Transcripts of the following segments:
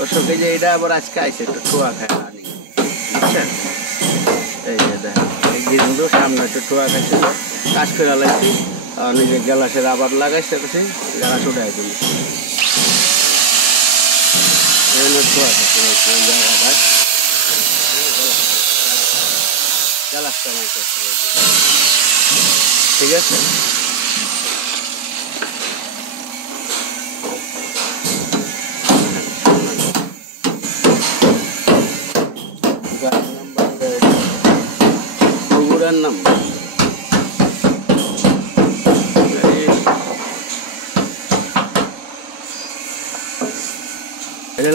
দর্শক এই যে এটা আবার আজকে আইছে একটু ঠোয়া খায় আনি বুঝছেন এই যে দেখেন কিন্তু সামনে একটু ঠোয়া খাইছিল কাজ করে লাইছি আর নিজে গ্যালাসের আবার লাগাইছে kasi গ্যালাস উঠাই দিল এই ঠোয়া খাইছে এই জায়গাটা গ্যালাসটা মাইছে ঠিক আছে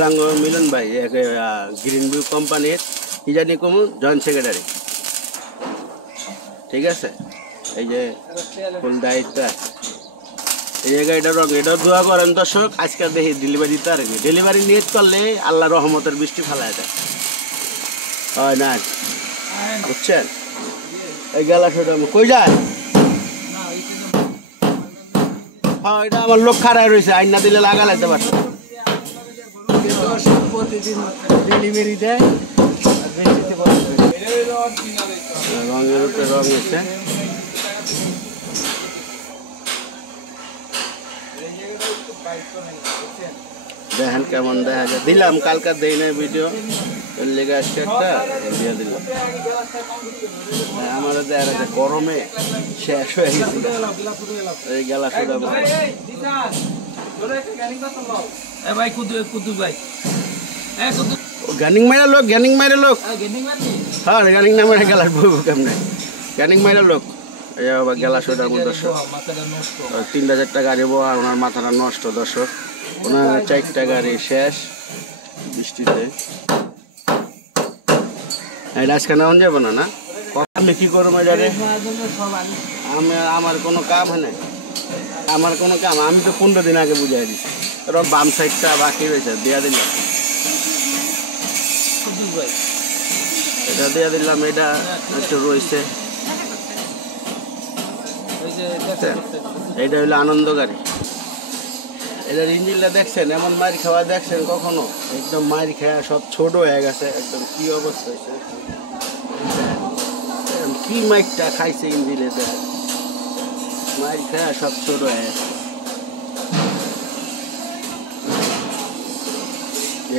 নাম্বার মিলন ভাই গ্রিন ভিউ কোম্পানির কি জানি কমু জয়েন্ট সেক্রেটারি ঠিক আছে এই যে ফুল দায়িত্ব এই জায়গাটা রঙ এটা দোয়া করেন দর্শক আজকে দেখি ডেলিভারি দিতে পারেনি ডেলিভারি নিয়ত করলে আল্লাহ রহমতের বৃষ্টি ফেলায় দেয় হয় না বুঝছেন এই গ্যালাসটা কই যায় হ্যাঁ এটা আমার লোক খারাপ রয়েছে আইন না দিলে লাগা লাগতে পারছে প্রতিদিন ডেলিভারি দেয় রঙের উপরে রঙ হচ্ছে দেখেন কেমন দেখা যায় দিলাম কালকে দেই না ভিডিও লেগে আসছে একটা দিয়ে দিলাম আমার দেখা যাচ্ছে গরমে শেষ হয়ে গেছে এই গেলা সোডা গানিং মাইরা লোক হ্যাঁ গানিং না মারা গেলার বলবো কেমনে গানিং মাইরা লোক এই আবার গেলা সোডার মধ্যে 3-4টা গাড়ি আর ওনার মাথাটা নষ্ট দর্শক ওনার 4টা গাড়ি শেষ বৃষ্টিতে এই আজকে নেওয়া যাবো না না আমি কি করবো জানি আমার কোনো কাম নেই আমার কোনো কাম আমি তো 15 দিন আগে বুঝাই দিচ্ছি কারণ বাম সাইডটা বাকি রয়েছে দিয়া দিলাম এটা দিয়া দিলাম এটা একটু রয়েছে এইটা হইলো আনন্দ গাড়ি এটার ইঞ্জিনটা দেখছেন এমন মার খাওয়া দেখছেন কখনো একদম মার খাওয়া সব ছোট হয়ে গেছে একদম কি অবস্থা হয়েছে কি মাইকটা খাইছে ইঞ্জিনে দেখ মার খাওয়া সব ছোট হয়ে গেছে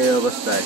এই অবস্থায়